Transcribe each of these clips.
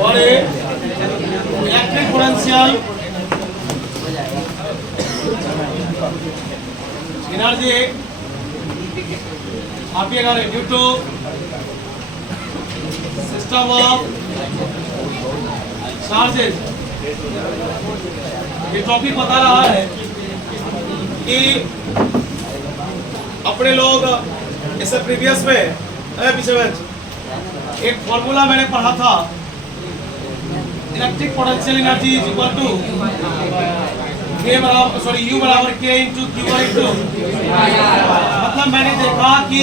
और electric potential energy छापिएगा due to system of charges. ये टॉपिक बता रहा है कि अपने लोग इससे प्रीवियस में पीछे एक फॉर्मूला मैंने पढ़ा था, electric potential energy is equal to U बराबर K इंटू Q1 इंटू। मतलब मैंने देखा कि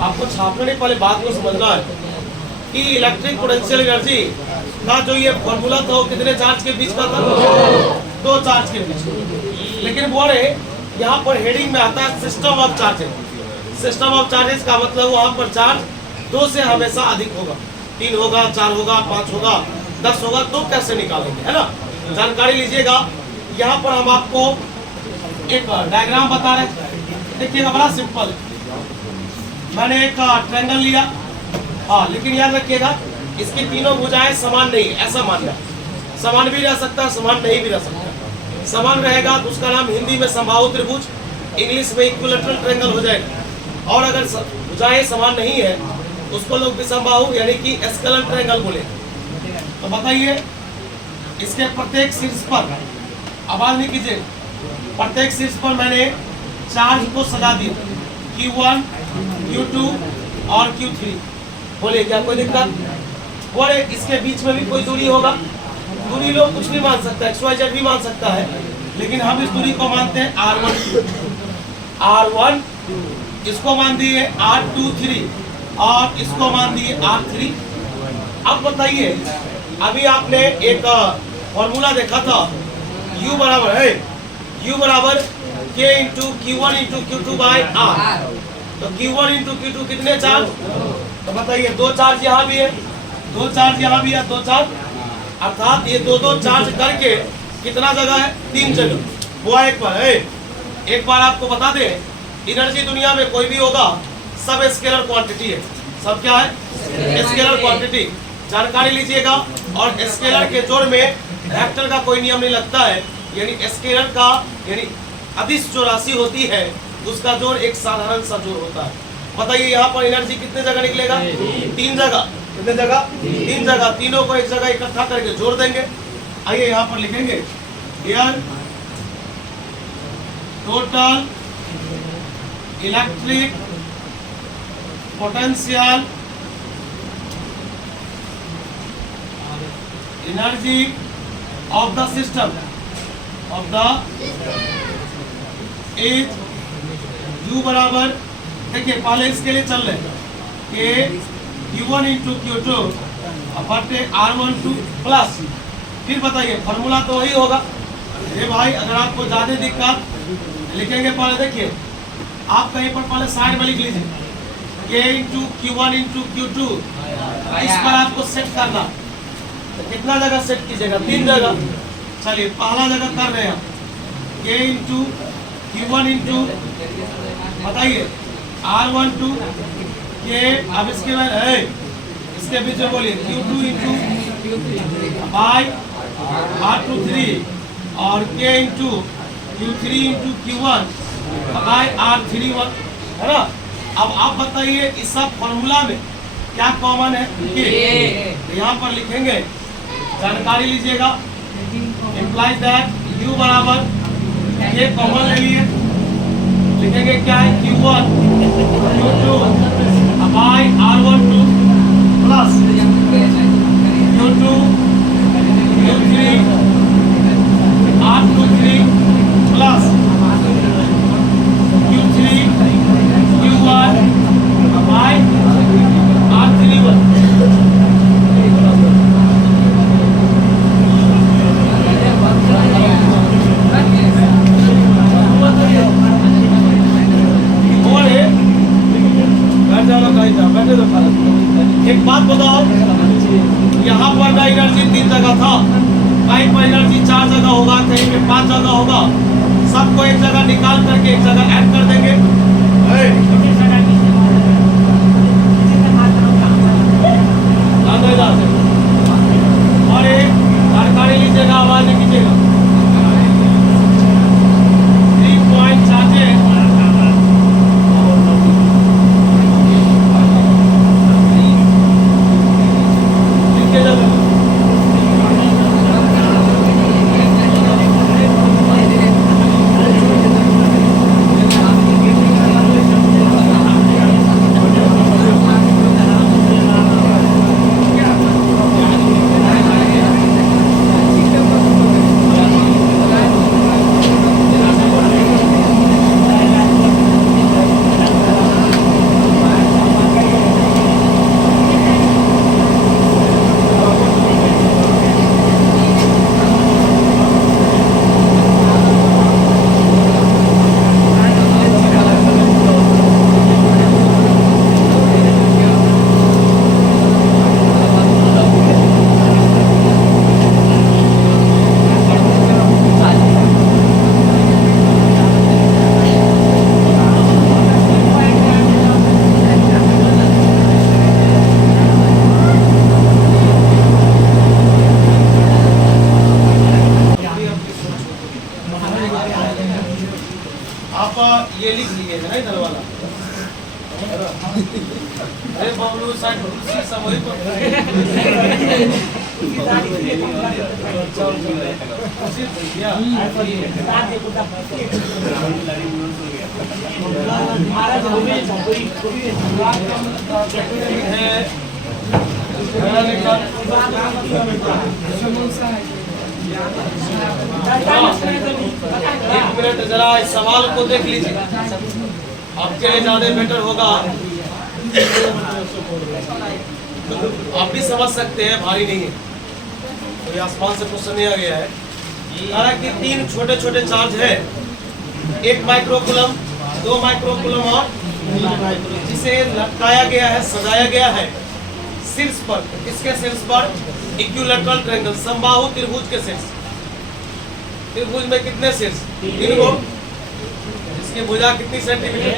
आपको छापने पहले बात को समझना है कि इलेक्ट्रिक पोटेंशियल एनर्जी का जो ये फॉर्मूला था वो कितने चार्ज के बीच का था? दो चार्ज के बीच। लेकिन बोले यहाँ पर हेडिंग में आता है system of charges. System of charges का मतलब वहाँ पर चार्ज दो से हमेशा अधिक होगा, 3 होगा, 4 होगा, 5 होगा, 10 होगा, तो कैसे निकालेंगे, है ना? जानकारी लीजिएगा। यहाँ पर हम आपको एक डायग्राम बता रहे हैं, देखिएगा, बड़ा सिंपल। मैंने एक ट्रायंगल लिया, हाँ, लेकिन याद रखिएगा इसकी तीनों भुजाएं समान नहीं है, ऐसा मानना। समान भी रह सकता है, समान नहीं भी रह सकता। समान रहेगा तो उसका नाम हिंदी में समबाहु त्रिभुज, इंग्लिश में इक्विलैटरल ट्रायंगल हो जाएगा। और अगर भुजाएं समान नहीं है उसको लोग विषमबाहु यानी कि स्केलर ट्रायंगल बोले। तो बताइए, इसके प्रत्येक शीर्ष पर, आवाज नहीं कीजिए, प्रत्येक शीर्ष पर मैंने चार्ज को सजा दिया, Q1, Q2 और Q3। बोले क्या कोई दिक्कत? बोले इसके बीच में भी कोई दूरी होगा? दूरी लोग कुछ भी मान सकता है, XYZ भी मान सकता है, लेकिन हम इस दूरी को मानते हैं R1, R1, इसको मान दिए R2, 3 और इसको मान दिए R3। अब बताइए, अभी आपने एक फॉर्मूला देखा था, U बराबर है, U बराबर K into Q1 into Q2 by R। तो Q1 इंटू Q2 कितने चार्ज? तो बताइए, दो चार्ज यहाँ भी है, दो चार्ज यहाँ भी है, दो चार्ज, अर्थात ये दो चार्ज करके कितना जगह है? 3 जगह। वो एक बार है, एक बार आपको बता दें, एनर्जी दुनिया में कोई भी होगा सब स्केलर क्वांटिटी है। सब क्या है? Scalar quantity. जानकारी लीजिएगा। और स्केलर के जोड़ में वेक्टर का कोई नियम नहीं लगता है, यानी स्केलर का यानी अदिश जो राशि होती है उसका जोड़ एक साधारण सा जोड़ होता है। बताइए यहाँ पर एनर्जी कितने जगह निकलेगा? 3 जगह। कितने जगह? 3 जगह। तीनों को एक जगह इकट्ठा करके जोड़ देंगे। आइए यहाँ पर लिखेंगे, here total electric potential energy of the system is U बराबर, देखिए पहले इसके लिए चल रहे कि Q1 इंटू Q2 बटे R12 प्लस, फिर बताइए फॉर्मूला तो वही होगा। ये भाई अगर आपको ज्यादा दिक्कत लिखेंगे, पहले देखिए आप कहीं पर पहले साइड में लिख लीजिए K into Q1 into Q2, इस पर आपको सेट करना। तो कितना जगह सेट कीजिएगा? 3 जगह। चलिए पहला जगह कर रहे हैं K इंटू Q1 इंटू बताइए R12 K। अब इसके बाद है, इसके बीच में बोलिए Q2 इंटू बाई R23 और K into Q3 into Q1 by R31, है ना? अब आप बताइए इस सब फॉर्मूला में क्या कॉमन है? K। यहाँ पर लिखेंगे, जानकारी लीजिएगा, इम्प्लाइज दैट U बराबर K कॉमन ले लिए, लिखेंगे क्या है? Q1 Q2 by R12 plus Q2 Q3 R23 plus Q3 बैठे तो एक बात बताओ, यहाँ पर ना एनर्जी 3 जगह था, कहीं पर एनर्जी 4 जगह होगा, कहीं पे 5 जगह होगा। सबको एक जगह निकाल करके एक जगह ऐड कर देंगे। और एक जानकारी लीजिएगा, आवाज नहीं कीजिएगा। 3 पॉइंट चार्जेस आप ये लिख लीजिएगा ना इधर वाला। अरे बबलू साइड समझ एक मिनट जरा इस सवाल को देख लीजिए, आपके लिए ज्यादा बेटर होगा। आप भी समझ सकते हैं, भारी नहीं है। तो ये आसमान से क्वेश्चन नहीं आ गया है। कहा कि 3 छोटे छोटे चार्ज है, 1 माइक्रोकूलम, 2 माइक्रोकूलम और जिसे लटकाया गया है, सजाया गया है शीर्ष पर। किसके शीर्ष पर? इक्विलैटरल ट्रायंगल, समबाहु त्रिभुज के शीर्ष। त्रिभुज में कितने शीर्ष? 3 को। इसकी भुजा कितनी सेंटीमीटर?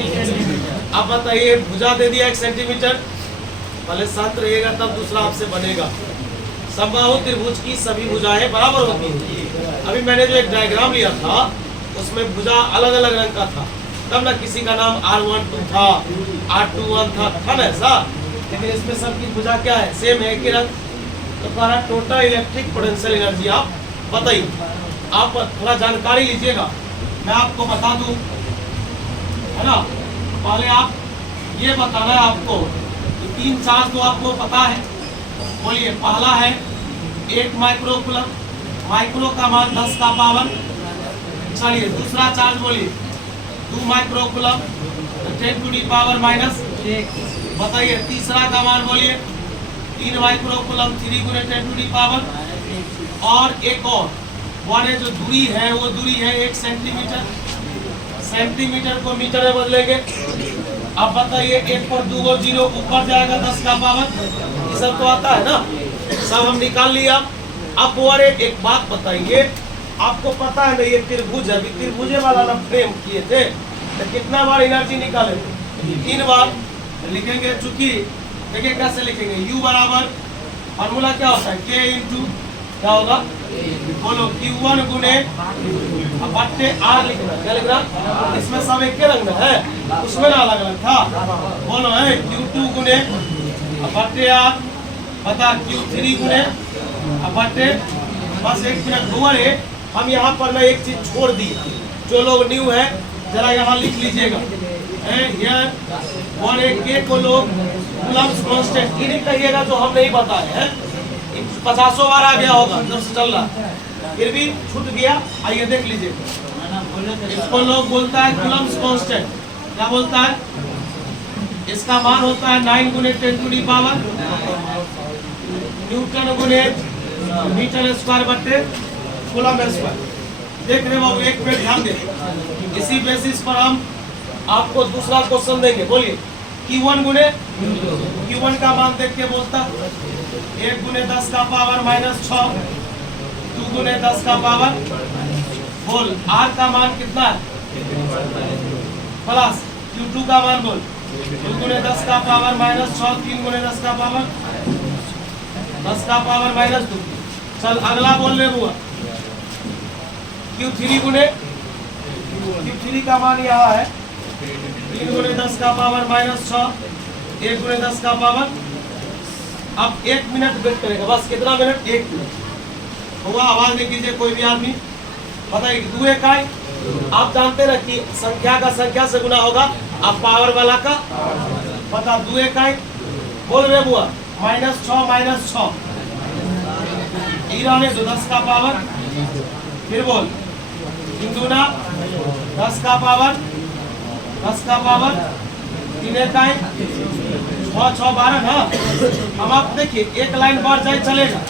आप बताइए, भुजा दे दिया 1 सेंटीमीटर। पहले शांत रहिएगा तब दूसरा आपसे बनेगा। समबाहु त्रिभुज की सभी भुजाएं बराबर होती हैं। अभी मैंने जो एक डायग्राम लिया था उसमें भुजा अलग अलग रंग का था, तब ना किसी का नाम R12 था, R21 था ना ऐसा। लेकिन इसमें सबकी भुजा क्या है? सेम है, एक ही रंग। तो तुम्हारा टोटल इलेक्ट्रिक पोटेंशियल एनर्जी आप बताइए। आप थोड़ा जानकारी लीजिएगा, मैं आपको बता दूं, है ना। पहले आप ये बताना है आपको कि 3 चार्ज तो आपको पता है। बोलिए, पहला है 1 माइक्रोकूलम, माइक्रो का मान 10 का पावर। चलिए दूसरा चार्ज बोलिए 2 माइक्रोकूलम 10 टू दी पावर -1। बताइए तीसरा का मान बोलिए 3 माइक्रोकूलम 3 गुने 10 टू दी पावर। और एक और वन है, जो दूरी है वो दूरी है 1 सेंटीमीटर। सेंटीमीटर को मीटर में बदलेंगे। अब बताइए 1 पर 2 को 0 ऊपर जाएगा 10 का पावर। ये सब तो आता है ना, सब हम निकाल लिया। अब और एक बात बताइए, आपको पता है ना ये त्रिभुज है, त्रिभुजे वाला ना फ्रेम किए थे तो कितना बार एनर्जी निकाले थे? 3 बार। लिखेंगे, चूंकि देखिए कैसे लिखेंगे, U बराबर फॉर्मूला क्या होता है? K इंटू क्या होगा? बोलो Q1 गुने बट्टे R लिखना। क्या लिखना? इसमें सब एक के रंग है, उसमें ना अलग अलग था। बोलो है Q2 गुने बट्टे R बता Q3 गुने बट्टे। बस एक मिनट हुआ है, हम यहाँ पर ना एक चीज छोड़ दी। जो लोग न्यू है जरा यहाँ लिख लीजिएगा। और एक के को लोग कूलम्ब्स कांस्टेंट ये नहीं कहिएगा जो हम नहीं बताए हैं। 50 बार आ गया होगा जब से चल रहा, फिर भी छूट गया। आइए देख लीजिए, इसको लोग बोलता है कूलम्ब्स कांस्टेंट। क्या बोलता है? इसका मान होता है 9 गुने 10 टू दी पावर न्यूटन गुने मीटर स्क्वायर बट्टे कूलम्ब स्क्वायर। देख रहे बाबू, एक मिनट ध्यान दे। इसी बेसिस पर हम आपको दूसरा क्वेश्चन देंगे। बोलिए Q1 गुने Q1 का मान देख के बोलता 1 गुने 10 का पावर -6, 2 गुने 10 का पावर बोल। R का मान कितना है प्लस Q2 का मान बोल 2 गुने 10 का पावर -6, 3 गुने 10 का पावर 10 का पावर -2। चल अगला बोल ले बुआ Q3 गुने Q3 का मान यहाँ है 3 गुने 10 का पावर -6, 1 गुने 10 का पावर। अब 1 मिनट वेट करेगा बस। कितना मिनट? 1 मिनट हुआ। आवाज नहीं कीजिए कोई भी आदमी। बताइए 2 इकाई। आप जानते ना कि संख्या का संख्या से गुना होगा, अब पावर वाला का बता। 2 इकाई बोल रहे बुआ -6 ईराने 10 का पावर। फिर बोल 3 दूना 10 का पावर 3 इकाई 6 6 12 ना। हम आप देखिए एक लाइन बढ़ जाए चलेगा।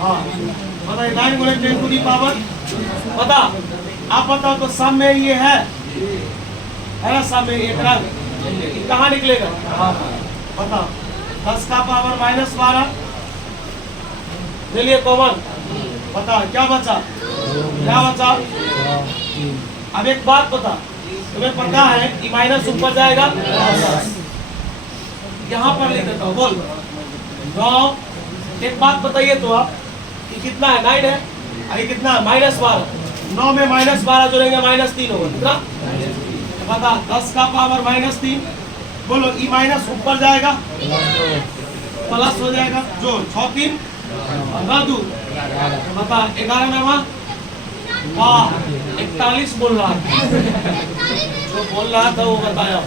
हाँ बताइए 9 गुने 10 टू दी पावर बता। आप बताओ तो सब में ये है ना, सब में एक रंग कहाँ निकलेगा? बताओ 10 का पावर -12 चलिए कॉमन। बता क्या बचा? अब एक बात बता, तुम्हें पता है कि माइनस ऊपर जाएगा, यहाँ पर लिख देता हूँ। बोल 9। एक बात बताइए तो आप कि कितना है? 9 है। अरे कितना है? -12। 9 में -12 जोड़ेंगे -3 होगा। कितना बता? 10 का पावर -3। बोलो ई माइनस ऊपर जाएगा प्लस हो जाएगा। जो 6 3 2 बता 11 नामा 41 बोल रहा था। जो बोल रहा था वो बताया।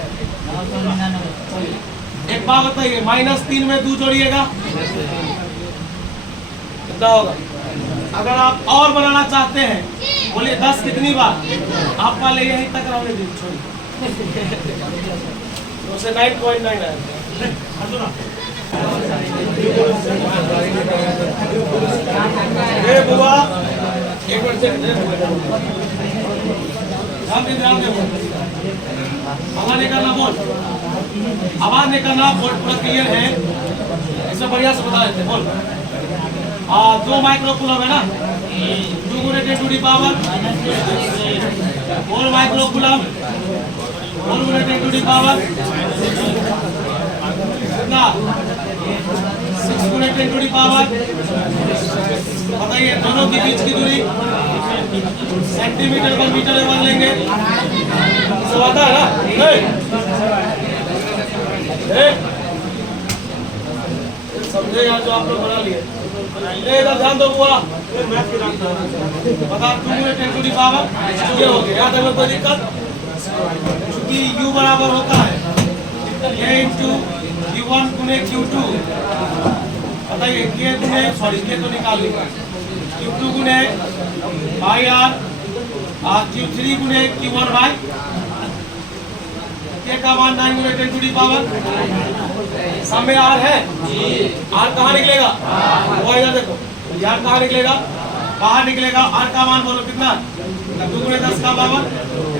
एक बात बताइए -3 में 2 जोड़िएगा कितना होगा? अगर आप और बनाना चाहते हैं बोलिए 10 कितनी बार? आप वाले यहीं तक रहने दीजिए, छोड़िए। उसे 9.9 है। बुआ एक मिनट से आवाज निकालना। बोल आवाज निकालना। बोल पूरा क्लियर है? इसमें बढ़िया से बता देते। बोल 2 माइक्रो कूलम है ना। 2 गुने 10 to the power 4 micro coulomb 4 गुने 10 टू दी पावर कितना? 6 गुने 10 टू दी पावर। बताइए दोनों के बीच की दूरी सेंटीमीटर पर मीटर में मान लेंगे। सब आता है ना? समझे यार जो आप लोग बना लिए। इधर ध्यान दो बुआ। बता 2 गुने 10 टू दी पावर ये हो गया। याद है कोई दिक्कत? क्योंकि u बराबर होता है a इंटू Q1 गुने Q2। बताइए ये गुने सॉरी ये तो निकाल लिया। Q2 गुने बाई R और Q3 गुने Q1 बाई के का मान 9 गुने 10 टू दी पावर। सब में R है। R कहाँ निकलेगा? वो इधर देखो यार कहाँ निकलेगा? बाहर निकलेगा। R का मान बोलो कितना? 2 गुने 10 का पावर।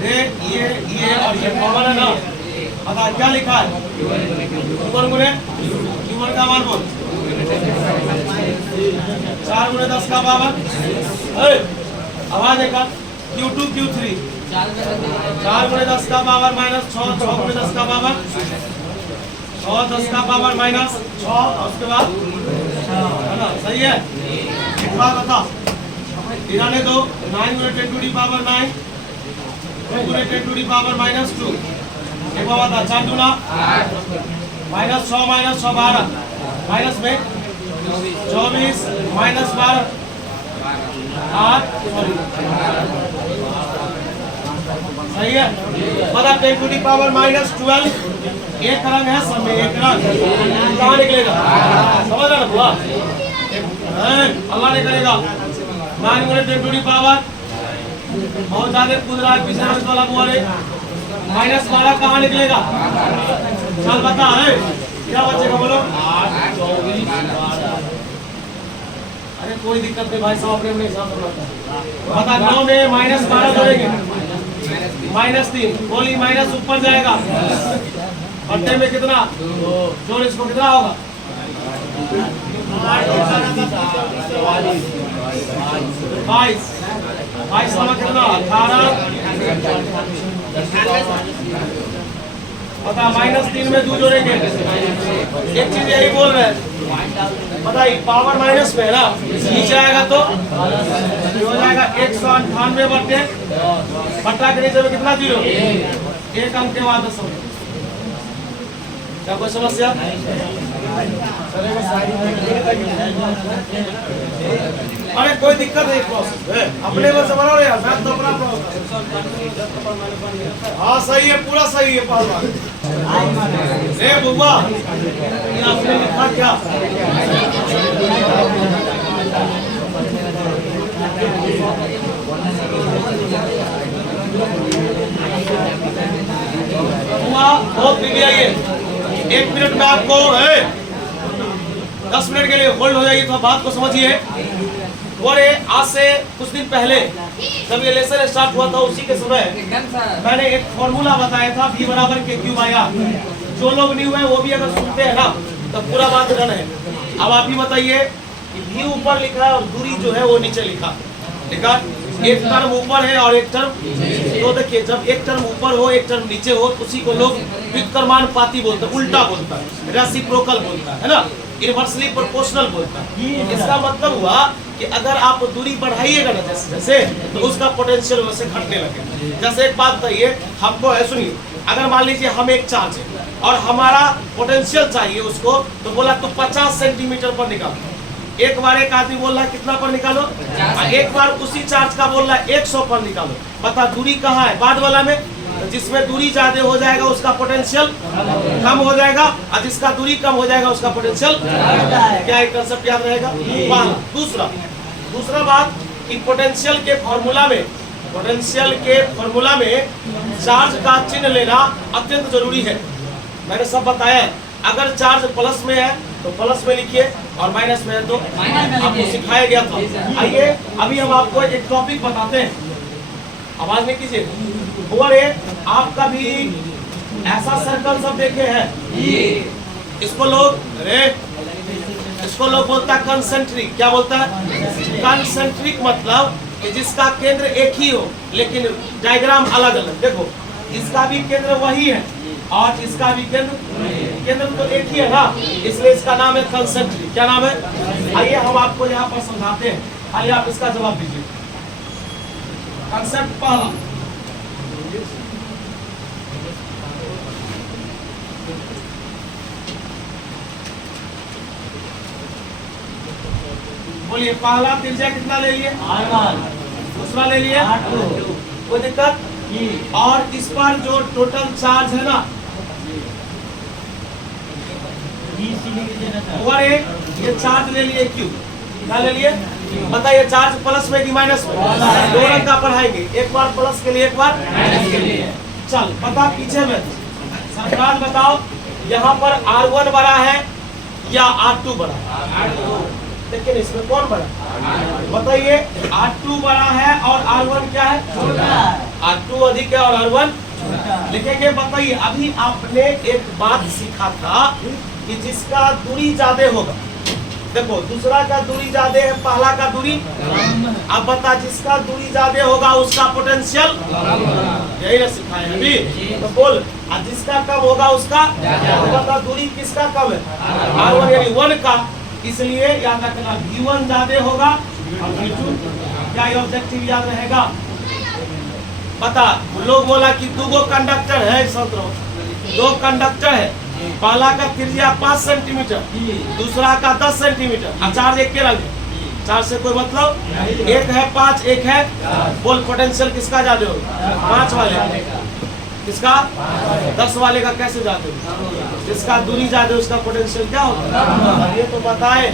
ये और ये कॉमन है ना। बता क्या लिखा है? Q1 गुने Q1 का मान बोल 4 गुने 10 का पावर। आवाज देखा Q2 Q3 4 गुने 10 का पावर -6 6 गुने 10 का पावर 6 10 का पावर -6 और उसके बाद है ना। सही है? एक बात बता इन्होंने दो 9 गुने 10 टू दी पावर 9 2 गुने 10 टू दी पावर -2। एक बात बता 4 दूना -6 -6 12 माइनस में 24 -12 8 सही है। मतलब 10 टू दी पावर -12 एक रंग है सब में एक रंग कहाँ निकलेगा? समझ रहा ना बुआ? अल्लाह ने करेगा 9 गुने 10 टू दी पावर बहुत ज्यादा कूद रहा है पीछे वाला बुआ ने -12 कहाँ निकलेगा? चल बता है क्या बचेगा बोलो? अरे कोई दिक्कत नहीं भाई, सब अपने अपने हिसाब से बता। 9 में -12 जोड़ेंगे -3 बोली माइनस ऊपर जाएगा बट्टे में कितना, जोड़ इसको कितना होगा, 22, 22 वाला कितना, 18, पता -3 में 2 जोड़ेंगे, एक चीज यही बोल रहे हैं, पता ही पावर माइनस में है ना, नीचे आएगा तो हो जाएगा 198 बट्टे बट्टा के नीचे में कितना जीरो, एक अंक के बाद 10। क्या कोई समस्या? अरे कोई दिक्कत नहीं, प्रोसेस है अपने में से बना रहे हैं तो अपना प्रोसेस। हाँ सही है, पूरा सही है पहलवान। ए बुआ ये आपने लिखा क्या? बहुत बिगड़ी है, 1 मिनट में आपको 10 मिनट के लिए होल्ड हो जाइए, तो बात को समझिए। और आज से कुछ दिन पहले जब ये लेसन स्टार्ट हुआ था उसी के समय मैंने एक फॉर्मूला बताया था, V बराबर Q बाई R। जो लोग न्यू है वो भी अगर सुनते हैं ना तो पूरा बात डन है। अब आप ही बताइए कि V ऊपर लिखा है और दूरी जो है वो नीचे लिखा, ठीक है? एक टर्म ऊपर है और एक टर्म, तो देखिए जब एक टर्म ऊपर हो एक टर्म नीचे हो उसी को लोग व्युत्क्रमानुपाती बोलते हैं, उल्टा बोलता है, रेसिप्रोकल बोलता है ना, इनवर्सली प्रोपोर्शनल बोलता है। इसका मतलब हुआ कि अगर आप दूरी बढ़ाइएगा ना जैसे जैसे तो उसका पोटेंशियल वैसे घटने लगे। जैसे एक बात बताइए हमको है, सुनिए, अगर मान लीजिए हम एक चार्ज है और हमारा पोटेंशियल चाहिए उसको, तो बोला तो 50 सेंटीमीटर पर निकालो। एक बार एक आदमी बोल रहा है कितना पर निकालो, एक बार उसी चार्ज का बोल रहा है 100 पर निकालो। पता दूरी कहाँ है? बाद वाला में, तो जिसमें दूरी ज्यादा हो जाएगा उसका पोटेंशियल कम हो जाएगा और जिसका दूरी कम हो जाएगा उसका पोटेंशियल क्या, एक कंसेप्ट याद रहेगा। दूसरा बात कि पोटेंशियल के फॉर्मूला में चार्ज का चिन्ह लेना अत्यंत जरूरी है। मैंने सब बताया है, अगर चार्ज प्लस में है तो प्लस में लिखिए और माइनस में है तो आपको सिखाया गया था। आइए अभी हम आपको एक टॉपिक बताते हैं, आवाज नहीं कीजिए। और आप कभी ऐसा सर्कल सब देखे हैं, इसको लोग बोलता है कंसेंट्रिक। क्या बोलता है? कंसेंट्रिक मतलब कि जिसका केंद्र एक ही हो लेकिन डायग्राम अलग अलग। देखो इसका भी केंद्र वही है और इसका भी केंद्र तो एक ही है ना, इसलिए इसका नाम है कंसेंट्रिक। क्या नाम है? आइए हम आपको यहाँ पर समझाते हैं, आइए आप इसका जवाब दीजिए। कंसेप्ट पहला, बोलिए पहला त्रिज्या कितना ले लिए? R1। दूसरा ले लिए R2। कोई दिक्कत? और इस पर जो टोटल चार्ज है ना, और ये चार्ज ले लिए Q। क्या ले लिए? बताइए चार्ज प्लस में कि माइनस में? दो रंग का पढ़ाएंगे, एक बार प्लस के लिए एक बार माइनस के लिए। चल बता पीछे में सरकार बताओ, यहाँ पर R1 बड़ा है या R2 बड़ा है? लेकिन इसमें कौन बड़ा? बताइए R2 बड़ा है और R1 क्या है? R2 अधिक है और R1 लिखेंगे। बताइए अभी आपने एक बात सीखा था कि जिसका दूरी ज्यादा होगा, देखो दूसरा का दूरी ज्यादा है, पहला का दूरी, अब बता जिसका दूरी ज्यादा होगा उसका पोटेंशियल, यही ना सिखाए अभी, तो बोल जिसका कम होगा उसका, तो बता दूरी किसका कम है? R1 यानी 1 का, इसलिए याद रखना V1 ज्यादा होगा और V2 क्या, ये ऑब्जेक्टिव याद रहेगा। पता लोग बोला कि 2 कंडक्टर है, 2 कंडक्टर है, पहला का त्रिज्या 5 सेंटीमीटर, दूसरा का 10 सेंटीमीटर, चार्ज एक के लगे, चार्ज से कोई मतलब, एक है 5 एक है, बोल पोटेंशियल किसका ज्यादा होगा? 5 वाले, किसका? 10 वाले का कैसे जाते हो? जिसका दूरी ज्यादा उसका पोटेंशियल क्या होगा? ये तो बताए।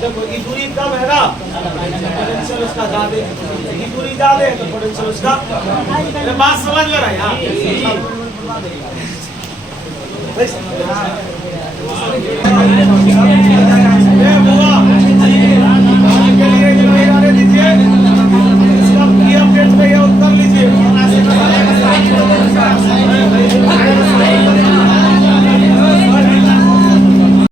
देखो ये दूरी कम है ना, पोटेंशियल उसका ज्यादा, ये दूरी ज्यादा है तो पोटेंशियल उसका। बात समझ में रहा यार?